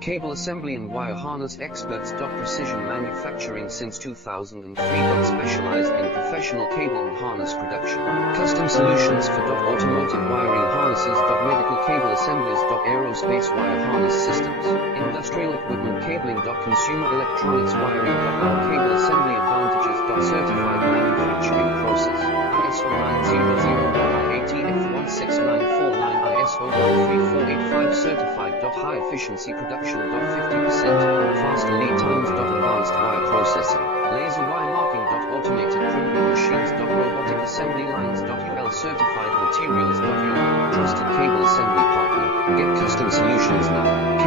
Cable assembly and wire harness experts. Precision manufacturing since 2003. Specialized in professional cable and harness production. Custom solutions for automotive wiring harnesses. Medical cable assemblies. Aerospace wire harness systems. Industrial equipment cabling. Consumer electronics wiring. Our cable assembly advantages. Certified manufacturing process. ISO 9001 IATF 16949 ISO 13485 certified. High efficiency production. 50% faster lead times. Advanced wire processing. Laser wire marking. Automated crimping machines. Robotic assembly lines. UL certified materials. Your trusted cable assembly partner. Get custom solutions now.